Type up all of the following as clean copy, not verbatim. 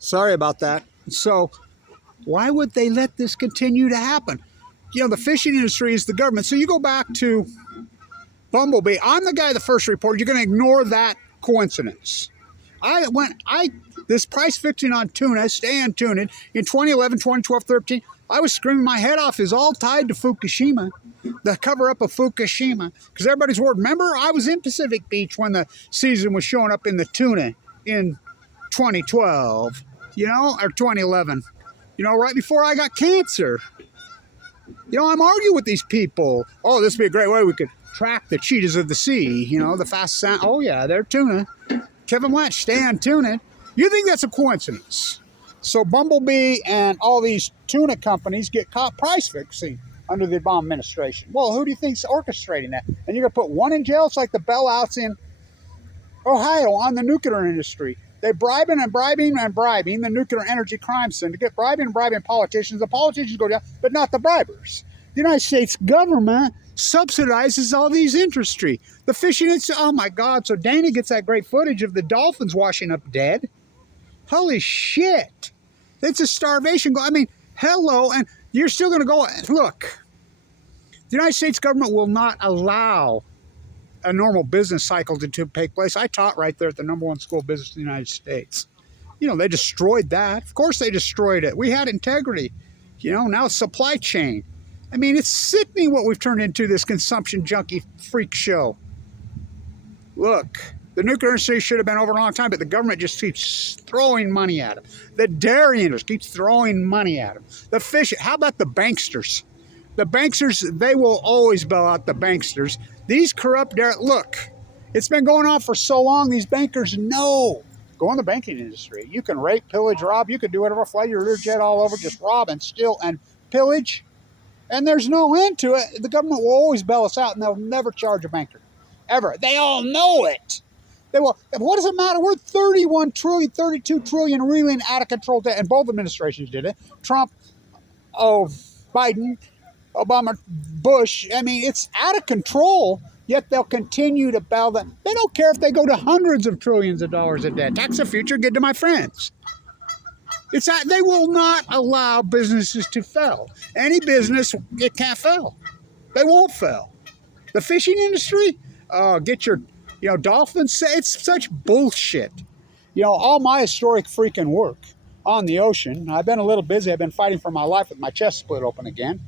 Sorry about that. So why would they let this continue to happen? You know, the fishing industry is the government. So you go back to Bumblebee. I'm the guy that first reported. You're going to ignore that coincidence. This price fixing on tuna, stay on tuna, in 2011, 2012, 13, I was screaming my head off. Is all tied to Fukushima, the cover up of Fukushima. Because everybody's worried. Remember, I was in Pacific Beach when the season was showing up in the tuna in 2012, you know, or 2011, you know, right before I got cancer. You know, I'm arguing with these people. Oh, this would be a great way we could track the cheetahs of the sea, you know, the fast sound. Oh, yeah, they're tuna. Kevin Blanch, stay on tuna. You think that's a coincidence? So Bumblebee and all these tuna companies get caught price fixing under the Obama administration. Well, who do you think's orchestrating that? And you're going to put one in jail? It's like the bailouts in Ohio on the nuclear industry. They're bribing the nuclear energy crime syndicate, bribing and bribing politicians. The politicians go down, but not the bribers. The United States government subsidizes all these industry. The fishing, oh my God. So Dana gets that great footage of the dolphins washing up dead. Holy shit. It's a starvation. I mean, hello. And you're still going to go, look, the United States government will not allow a normal business cycle to take place. I taught right there at the #1 school of business in the United States. You know, they destroyed that. Of course they destroyed it. We had integrity. You know, now it's supply chain. I mean, it's sickening what we've turned into, this consumption junkie freak show. Look, the nuclear industry should have been over a long time, but the government just keeps throwing money at them. The dairy industry keeps throwing money at them. The fish, how about the banksters? The banksters, they will always bail out the banksters. These corrupt, look, it's been going on for so long, these bankers know. Go in the banking industry. You can rape, pillage, rob. You can do whatever, fly your Learjet all over, just rob and steal and pillage. And there's no end to it. The government will always bail us out, and they'll never charge a banker. Ever. They all know it. They will. What does it matter? We're 31 trillion, 32 trillion reeling out of control debt, and both administrations did it. Trump, Biden, Obama, Bush. I mean, it's out of control, yet they'll continue to bail them. They don't care if they go to hundreds of trillions of dollars of debt. Tax the future, good to my friends. It's that they will not allow businesses to fail. Any business, it can't fail. They won't fail. The fishing industry, get your, dolphins. It's such bullshit. You know, all my historic freaking work on the ocean. I've been a little busy. I've been fighting for my life with my chest split open again.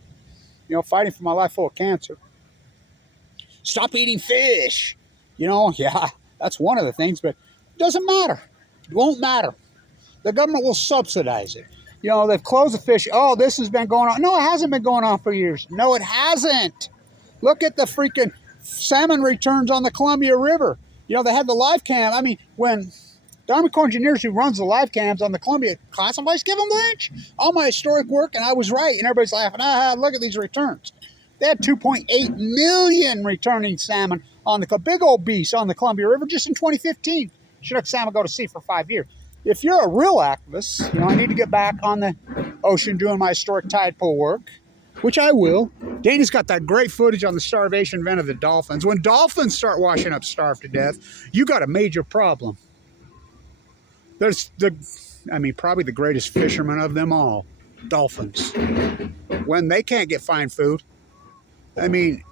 You know, fighting for my life full of cancer. Stop eating fish. You know, yeah, that's one of the things, but it doesn't matter. It won't matter. The government will subsidize it. You know, they've closed the fish. Oh, this has been going on. No, it hasn't been going on for years. No, it hasn't. Look at the freaking salmon returns on the Columbia River. You know, they had the live cam. I mean, when the Army Corps of Engineers, who runs the live cams on the Columbia class, I'm like, Kevin Blanch, all my historic work, and I was right. And everybody's laughing. Look at these returns. They had 2.8 million returning salmon on the big old beast on the Columbia River just in 2015. Chinook salmon go to sea for 5 years. If you're a real activist, you know, I need to get back on the ocean doing my historic tide pool work, which I will. Dana's got that great footage on the starvation event of the dolphins. When dolphins start washing up starved to death, you got a major problem. There's probably the greatest fisherman of them all, dolphins. When they can't get fine food, I mean,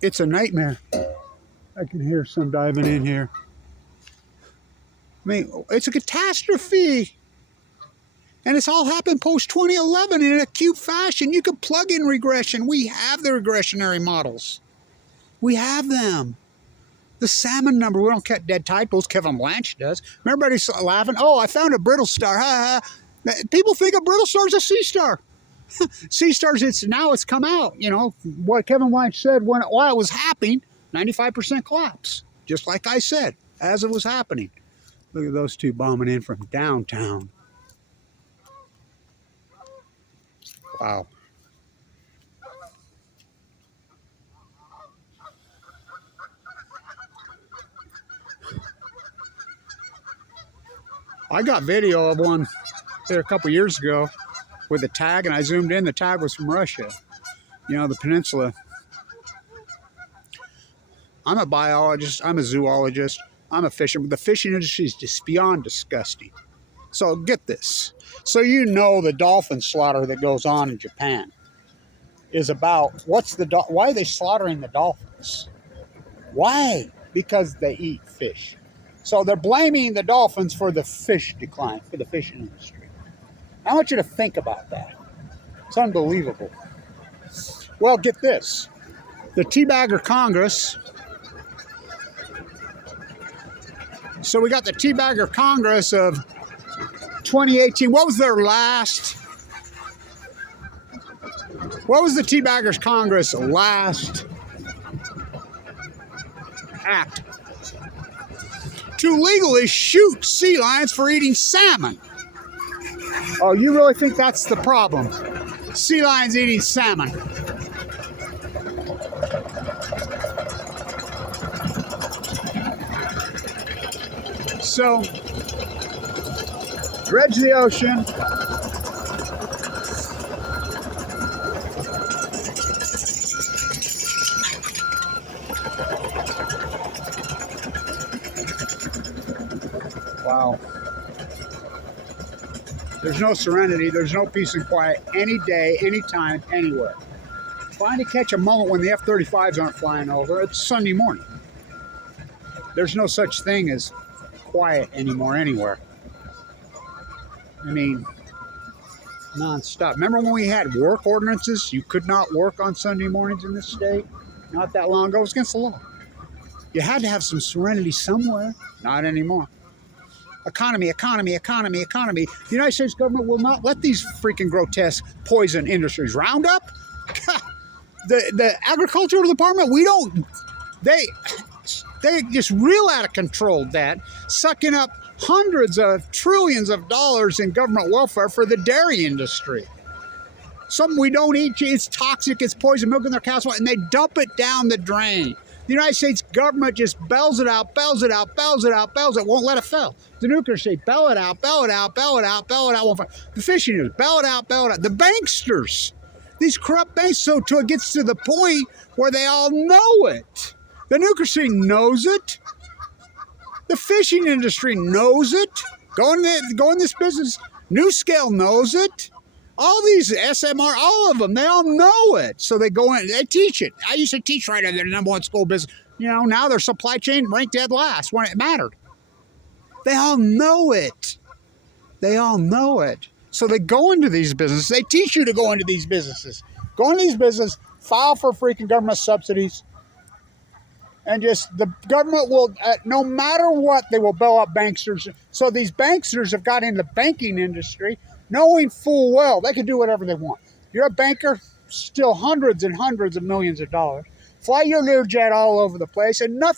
it's a nightmare. I can hear some diving in here. I mean, it's a catastrophe. And it's all happened post-2011 in an acute fashion. You could plug in regression. We have the regressionary models. We have them. The salmon number, we don't catch dead tide pools. Kevin Blanch does. Everybody's laughing. Oh, I found a brittle star. Ha, ha. People think a brittle star is a sea star. Sea stars, it's come out. You know, what Kevin Blanch said while it was happening, 95% collapse. Just like I said, as it was happening. Look at those two bombing in from downtown. Wow. I got video of one there a couple years ago with a tag, and I zoomed in. The tag was from Russia. You know, the peninsula. I'm a biologist. I'm a zoologist. I'm a fisherman. The fishing industry is just beyond disgusting. So get this. So you know the dolphin slaughter that goes on in Japan is about why are they slaughtering the dolphins? Why? Because they eat fish. So they're blaming the dolphins for the fish decline, for the fishing industry. I want you to think about that. It's unbelievable. Well, get this. The Teabagger Congress. So we got the Teabagger Congress of 2018. What was the Teabaggers Congress last act? To legally shoot sea lions for eating salmon. Oh, you really think that's the problem? Sea lions eating salmon. So, dredge the ocean. Wow. There's no serenity, there's no peace and quiet any day, anytime, anywhere. Trying to catch a moment when the F-35s aren't flying over, it's Sunday morning. There's no such thing as quiet anymore anywhere. I mean, non-stop. Remember when we had work ordinances? You could not work on Sunday mornings in this state? Not that long ago, it was against the law. You had to have some serenity somewhere. Not anymore. Economy. The United States government will not let these freaking grotesque poison industries. Roundup? The agricultural department, they just real out of control that, sucking up hundreds of trillions of dollars in government welfare for the dairy industry. Something we don't eat, it's toxic, it's poison, milk in their cows, and they dump it down the drain. The United States government just bells it out, won't let it fail. The nuclear state, bell it out. The fishing industry, bell it out. The banksters, these corrupt banks, so till it gets to the point where they all know it. The nuclear state knows it. The fishing industry knows it. Go in this business, New Scale knows it. All these SMR, all of them, they all know it. So they go in, they teach it. I used to teach right under the #1 school business. You know, now their supply chain ranked dead last when it mattered. They all know it. So they go into these businesses. They teach you to go into these businesses. Go into these businesses, file for freaking government subsidies. And just the government will, no matter what, they will bail out banksters. So these banksters have got into the banking industry, knowing full well they can do whatever they want. You're a banker, steal hundreds and hundreds of millions of dollars, fly your Learjet all over the place, and no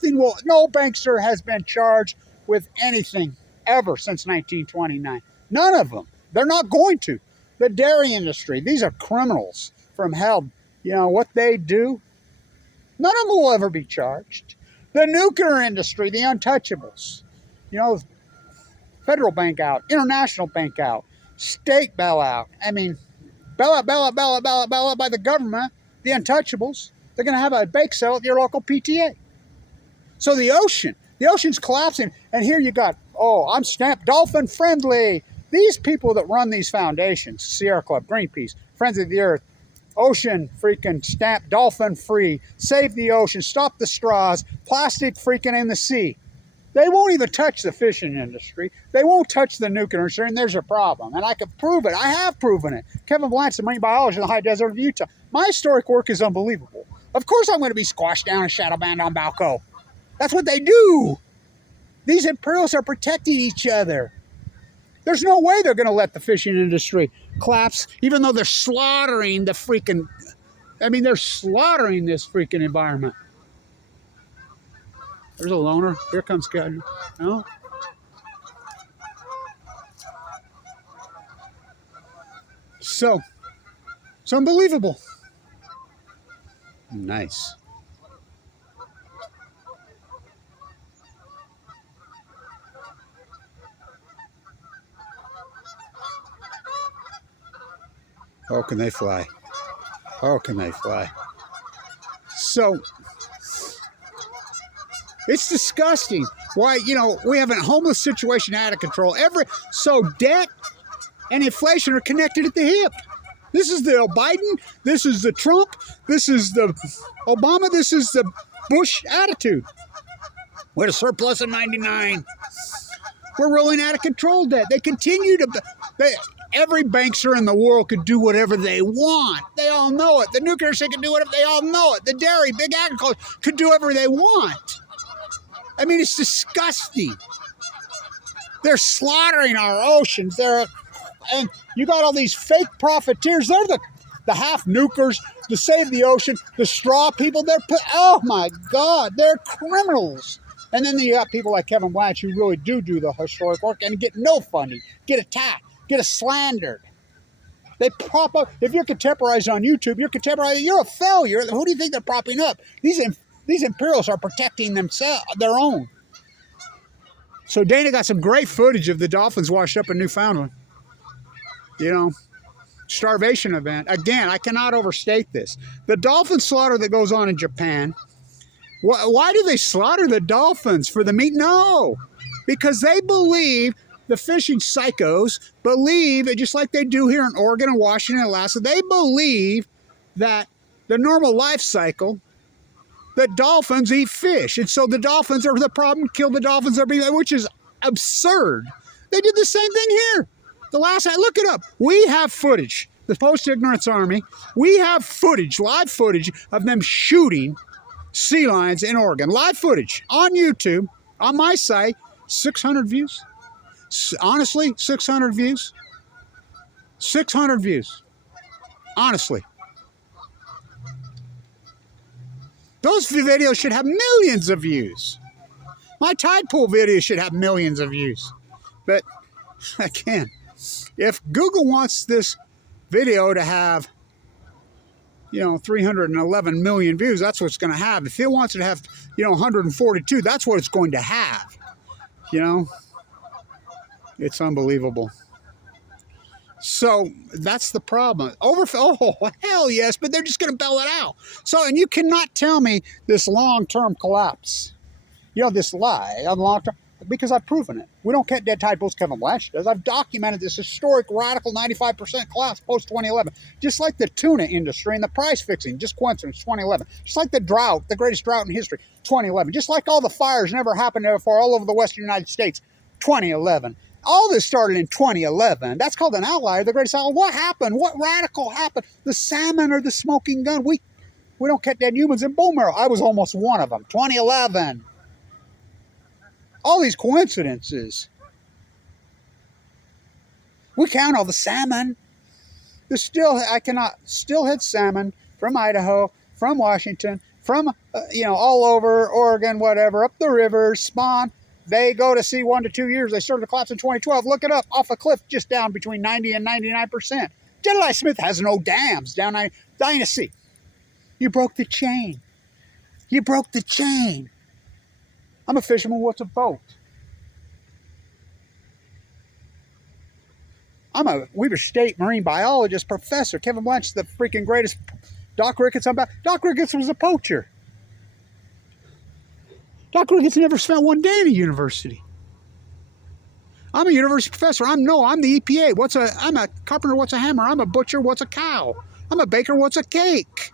bankster has been charged with anything ever since 1929. None of them. They're not going to. The dairy industry, these are criminals from hell. You know what they do? None of them will ever be charged. The nuclear industry, the untouchables. You know, federal bank out, international bank out, state bailout. I mean, bailout by the government, the untouchables. They're going to have a bake sale at your local PTA. So the ocean's collapsing. And here you got, I'm Snap Dolphin Friendly. These people that run these foundations, Sierra Club, Greenpeace, Friends of the Earth, Ocean freaking Snap Dolphin Free, Save the Ocean, Stop the Straws, Plastic freaking in the Sea. They won't even touch the fishing industry. They won't touch the nuclear industry, and there's a problem. And I can prove it. I have proven it. Kevin Blanch, the marine biologist in the high desert of Utah. My historic work is unbelievable. Of course I'm going to be squashed down and shadow banned on Balco. That's what they do. These imperialists are protecting each other. There's no way they're going to let the fishing industry collapse, even though they're slaughtering the freaking, they're slaughtering this freaking environment. There's a loner. Here comes God. No? So, it's unbelievable. Nice. Oh, can they fly? Oh, can they fly? So, it's disgusting. Why, you know, we have a homeless situation out of control. So debt and inflation are connected at the hip. This is the Biden, this is the Trump, this is the Obama, this is the Bush attitude. We're at a surplus of 99. We're rolling out of control debt. They continue to... Every bankster in the world could do whatever they want. They all know it. The nuclear state can do whatever. They all know it. The dairy, big agriculture could do whatever they want. I mean, it's disgusting. They're slaughtering our oceans. And you got all these fake profiteers. They're the half-nukers, the save the ocean, the straw people. Oh, my God, they're criminals. And then you got people like Kevin Blanch who really do the historic work and get no funding, get attacked, get slandered. They prop up. If you're contemporized on YouTube, you're a failure. Who do you think they're propping up? These imperialists are protecting themselves, their own. So Dana got some great footage of the dolphins washed up in Newfoundland. You know, starvation event. Again, I cannot overstate this. The dolphin slaughter that goes on in Japan. Why do they slaughter the dolphins? For the meat? No, because they believe, the fishing psychos believe, just like they do here in Oregon and Washington and Alaska, they believe that the normal life cycle, that dolphins eat fish. And so the dolphins are the problem, kill the dolphins, which is absurd. They did the same thing here. The last I look it up, we have footage, the post-ignorance army, we have footage, live footage of them shooting sea lions in Oregon. Live footage on YouTube, on my site, 600 views. Honestly, 600 views. 600 views. Honestly. Those videos should have millions of views. My tide pool video should have millions of views. But, again, if Google wants this video to have, 311 million views, that's what it's going to have. If it wants it to have, 142, that's what it's going to have. It's unbelievable. So that's the problem. Oh, hell yes, but they're just going to bail it out. So, and you cannot tell me this long-term collapse. This lie on long-term, because I've proven it. We don't get dead tide pools, Kevin Blanch does. I've documented this historic, radical 95% collapse post-2011. Just like the tuna industry and the price fixing, just coincidence, 2011. Just like the drought, the greatest drought in history, 2011. Just like all the fires never happened before all over the western United States, 2011. All this started in 2011. That's called an outlier, the greatest outlier. What happened? What radical happened? The salmon or the smoking gun? We don't catch dead humans in bone marrow. I was almost one of them. 2011. All these coincidences. We count all the salmon. Steelhead salmon from Idaho, from Washington, from all over Oregon, whatever, up the river, spawn. They go to sea 1 to 2 years. They started to collapse in 2012. Look it up, off a cliff just down between 90 and 99%. Jedediah Smith has no dams down Dynasty. You broke the chain. You broke the chain. I'm a fisherman. What's a boat? I'm a Weber State marine biologist professor. Kevin Blanch is the freaking greatest. Doc Ricketts, Doc Ricketts was a poacher. Doc Ricketts never spent one day in a university. I'm a university professor. I'm the EPA. I'm a carpenter, what's a hammer? I'm a butcher, what's a cow? I'm a baker, what's a cake?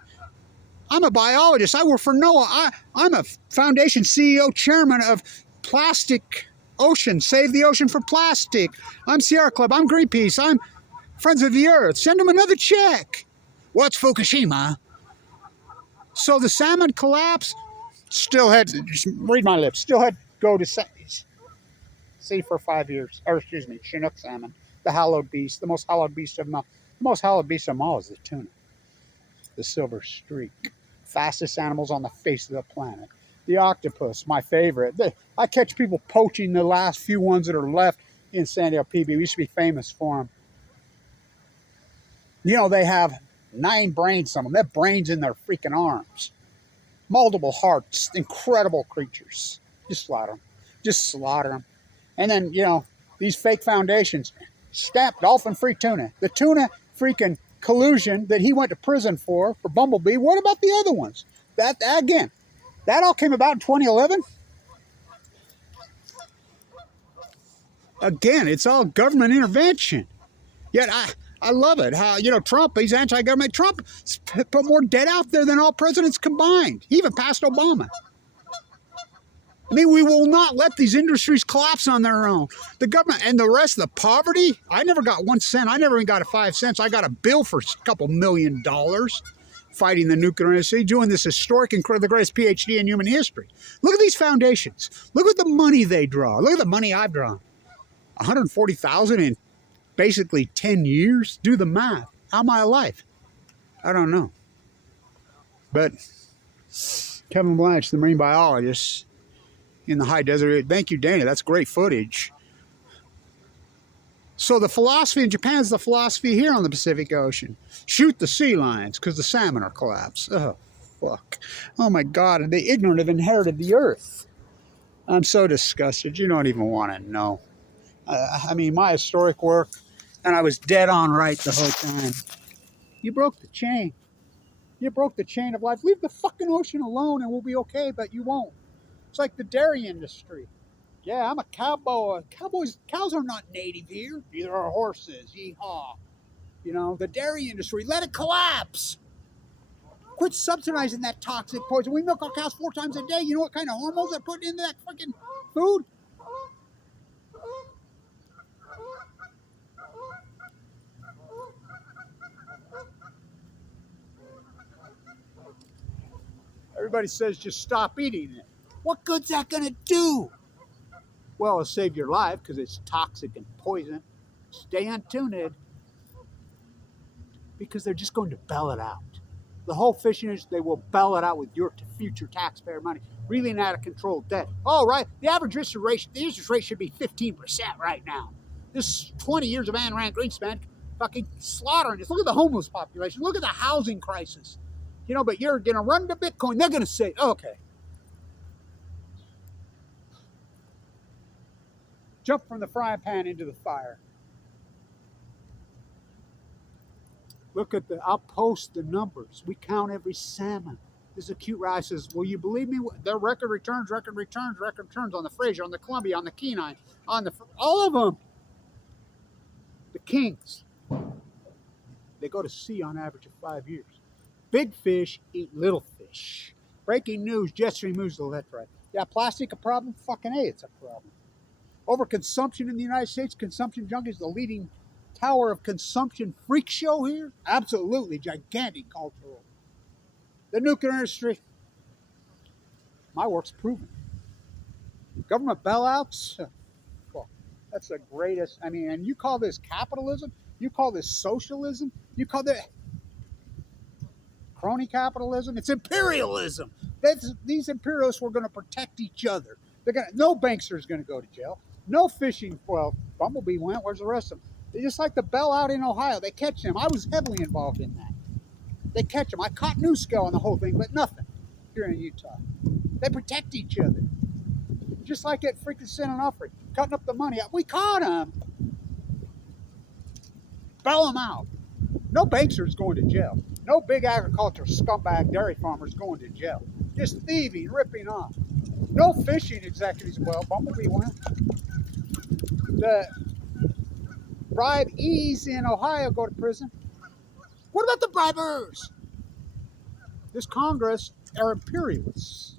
I'm a biologist. I work for NOAA. I'm a foundation CEO, chairman of Plastic Ocean, Save the Ocean for Plastic. I'm Sierra Club. I'm Greenpeace. I'm Friends of the Earth. Send them another check. What's Fukushima? So the salmon collapse, just read my lips, still had to go to sea for 5 years. Or excuse me, Chinook salmon, the hallowed beast, the most hallowed beast of them all. The most hallowed beast of them all is the tuna. The silver streak. Fastest animals on the face of the planet. The octopus, my favorite. I catch people poaching the last few ones that are left in San Diego PB. We used to be famous for them. They have 9 brains, some of them. They have brains in their freaking arms. Multiple hearts. Incredible creatures. Just slaughter them. And then, these fake foundations stamp dolphin-free tuna. The tuna freaking collusion that he went to prison for Bumblebee. What about the other ones? That all came about in 2011? Again, it's all government intervention. Yet I love it how, Trump, he's anti-government. Trump put more debt out there than all presidents combined. He even passed Obama. I mean, we will not let these industries collapse on their own. The government and the rest of the poverty, I never got 1 cent. I never even got 5 cents. I got a bill for a couple $1 million fighting the nuclear industry, doing this historic and the greatest PhD in human history. Look at these foundations. Look at the money they draw. Look at the money I've drawn. $140,000 in basically 10 years. Do the math. How am I alive? I don't know. But Kevin Blanch, the marine biologist in the high desert. Thank you, Dana. That's great footage. So the philosophy in Japan is the philosophy here on the Pacific Ocean. Shoot the sea lions because the salmon are collapsed. Oh, fuck. Oh, my God. And the ignorant have inherited the earth. I'm so disgusted. You don't even want to know. I mean, my historic work, and I was dead on right the whole time. You broke the chain. You broke the chain of life. Leave the fucking ocean alone and we'll be okay, but you won't. It's like the dairy industry. Yeah, I'm a cowboy. Cows are not native here. Neither are horses. Yeehaw. The dairy industry, let it collapse. Quit subsidizing that toxic poison. We milk our cows 4 times a day. You know what kind of hormones they're putting into that fucking food? Everybody says just stop eating it. What good's that going to do? Well, it'll save your life because it's toxic and poison. Stay on TUNA-ED. Because they're just going to bail it out. The whole fishing industry, they will bail it out with your future taxpayer money. Really an out of control debt. Oh, right. The average interest rate should be 15% right now. This 20 years of Ayn Rand Greenspan fucking slaughtering us. Look at the homeless population. Look at the housing crisis. But you're going to run to Bitcoin. They're going to say, okay. Jump from the frying pan into the fire. Look at I'll post the numbers. We count every salmon. This is a cute guy says, will you believe me? Their record returns on the Fraser, on the Columbia, on the Kenai, all of them. The kings. They go to sea on average of 5 years. Big fish eat little fish. Breaking news, Jetstream moves the left right. Yeah, plastic a problem? Fucking A, it's a problem. Overconsumption in the United States, consumption junkies, the leading tower of consumption freak show here? Absolutely, gigantic cultural. The nuclear industry, my work's proven. Government bailouts, well, that's the greatest. I mean, and you call this capitalism? You call this socialism? You call that crony capitalism? It's imperialism. These imperialists were going to protect each other. No bankster's going to go to jail. No fishing. Well, Bumblebee went. Where's the rest of them? They just like the bailout in Ohio. They catch them. I was heavily involved in that. They catch them. I caught new scale on the whole thing, but nothing here in Utah. They protect each other. Just like at freaking San Onofre, cutting up the money. We caught them. Bail them out. No banksters going to jail. No big agriculture scumbag dairy farmers going to jail. Just thieving, ripping off. No fishing executives. Well, Bumblebee went. The bribees in Ohio go to prison. What about the bribers? This Congress are imperialists.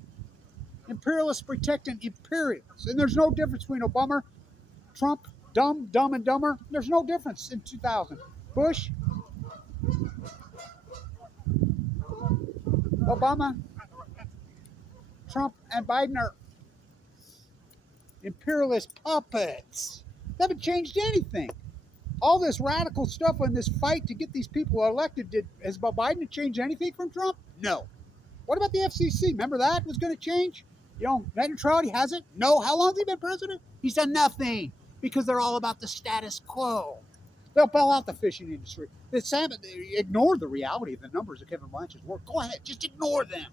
Imperialists protecting imperialists. And there's no difference between Obama, Trump, Dumb and Dumber. There's no difference in 2000. Bush, Obama, Trump, and Biden are imperialist puppets. They haven't changed anything. All this radical stuff in this fight to get these people elected, has Biden changed anything from Trump? No. What about the FCC? Remember that was going to change? Net neutrality hasn't? No. How long has he been president? He's done nothing because they're all about the status quo. They'll bail out the fishing industry. Ignore the reality of the numbers of Kevin Blanch's work. Go ahead, just ignore them.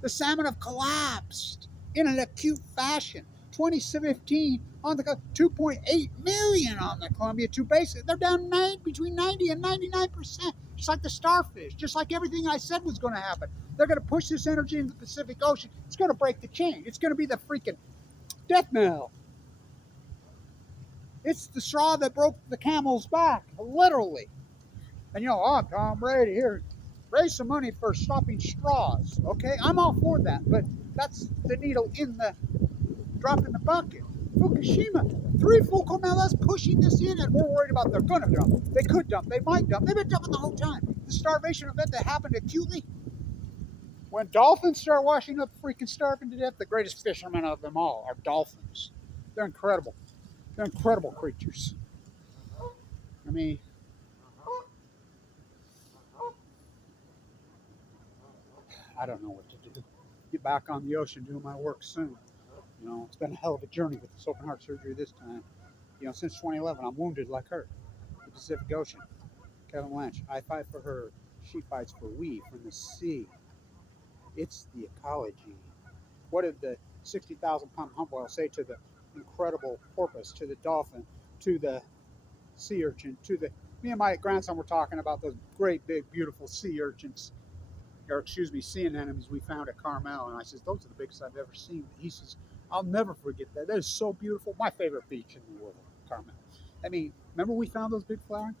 The salmon have collapsed in an acute fashion. 2015 on the 2.8 million on the Columbia 2 basin. They're down between 90 and 99%. Just like the starfish, just like everything I said was going to happen. They're going to push this energy into the Pacific Ocean. It's going to break the chain. It's going to be the freaking death knell. It's the straw that broke the camel's back, literally. And you know, oh, Tom Brady, here, raise some money for stopping straws. Okay, I'm all for that, but that's the needle in the drop in the bucket. Fukushima, 3 Fukushima, now that's pushing this in, and we're worried about they're going to dump. They could dump, they might dump. They've been dumping the whole time. The starvation event that happened acutely, when dolphins start washing up, freaking starving to death, the greatest fishermen of them all are dolphins. They're incredible. They're incredible creatures. I mean, I don't know what to do. Get back on the ocean, doing my work soon. You know, it's been a hell of a journey with this open heart surgery this time. You know, since 2011, I'm wounded like her. The Pacific Ocean. Kevin Blanch, I fight for her. She fights for we from the sea. It's the ecology. What did the 60,000-pound hump whale say to the incredible porpoise, to the dolphin, to the sea urchin, to the... Me and my grandson were talking about those great, big, beautiful sea urchins, or excuse me, sea anemones we found at Carmel, and I says, those are the biggest I've ever seen. He says, I'll never forget that. That is so beautiful. My favorite beach in the world, Carmel. I mean, remember we found those big flowers?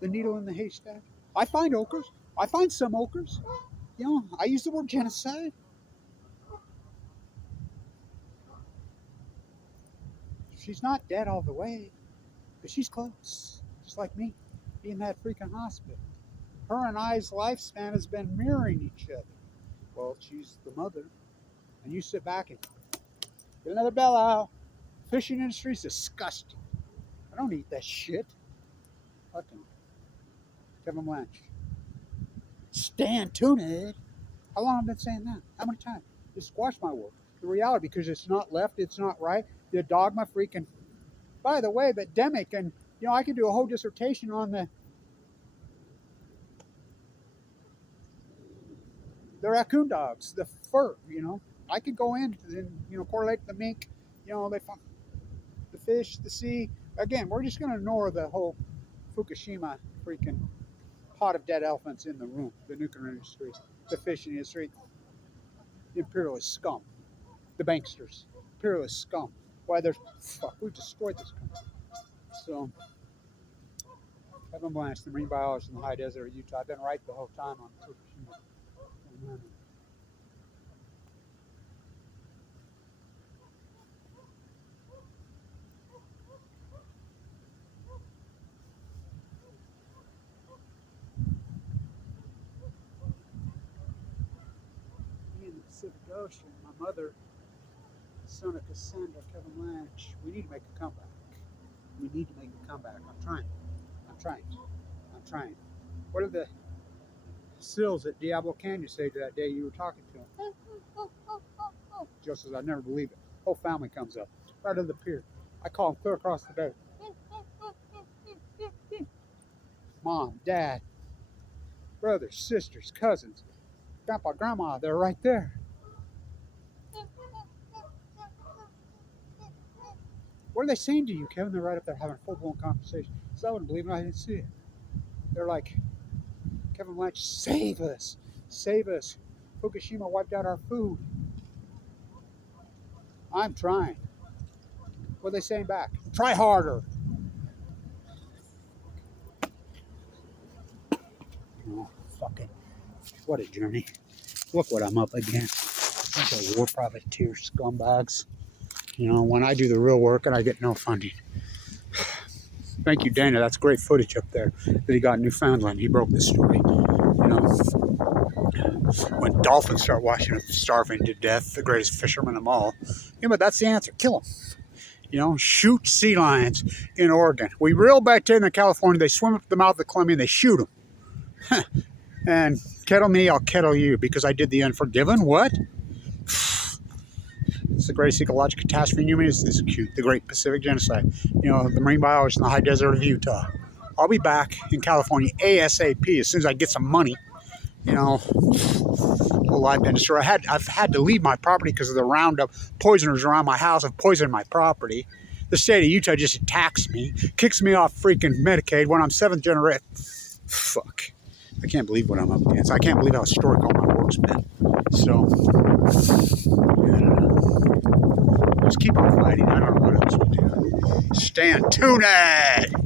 The needle in the haystack? I find ochres. I find some ochres. You know, I use the word genocide. She's not dead all the way, but she's close, just like me, in that freaking hospital. Her and I's lifespan has been mirroring each other. Well, she's the mother, and you sit back and get another bailout. Fishing industry is disgusting. I don't eat that shit. Fucking Kevin Blanch. Stand tuna-ED. How long have I been saying that? How many times? Just squash my work. The reality, because it's not left, it's not right. The dogma freaking... By the way, the demic, and you know, I could do a whole dissertation on the raccoon dogs, the fur, you know. I could go in and, you know, correlate the mink, you know, the fish, the sea. Again, we're just going to ignore the whole Fukushima freaking pot of dead elephants in the room, the nuclear industry, the fishing industry, the imperialist scum, the banksters, imperialist scum. Why there's, fuck, we've destroyed this country. So, Kevin Blanch, the marine biologist in the high desert of Utah. I've been right the whole time on Fukushima. In the Pacific Ocean, my mother, son of Cassandra, Kevin Blanch, we need to make a comeback. We need to make a comeback. I'm trying. What did the seals at Diablo Canyon say to that day you were talking to him? Joe says, I never believe it. Whole family comes up right to the pier. I call him clear across the boat. Mom, dad, brothers, sisters, cousins, grandpa, grandma, they're right there. What are they saying to you, Kevin? They're right up there having a full-blown conversation. So I wouldn't believe it. I didn't see it. They're like, Kevin Blanch, save us. Save us. Fukushima wiped out our food. I'm trying. What are they saying back? Try harder. Oh, fucking, what a journey. Look what I'm up against. Bunch of war profiteer scumbags. You know, when I do the real work and I get no funding. Thank you, Dana. That's great footage up there that he got in Newfoundland. He broke this story. You know, when dolphins start washing up, starving to death, the greatest fishermen of them all. Yeah, but that's the answer. Kill them. You know, shoot sea lions in Oregon. We reel back to in California. They swim up the mouth of the Columbia and they shoot them. And kettle me, I'll kettle you because I did the unforgiven. What? It's the greatest ecological catastrophe in human history. This is cute. The Great Pacific Genocide. You know, the marine biologist in the high desert of Utah. I'll be back in California ASAP as soon as I get some money. You know, whole life industry. I've had to leave my property because of the Roundup poisoners around my house have poisoned my property. The state of Utah just attacks me, kicks me off freaking Medicaid when I'm 7th generation. Fuck. I can't believe what I'm up against. I can't believe how historical my work's been. So, I don't know. Just keep on fighting. I don't know what else to do. Stay tuned.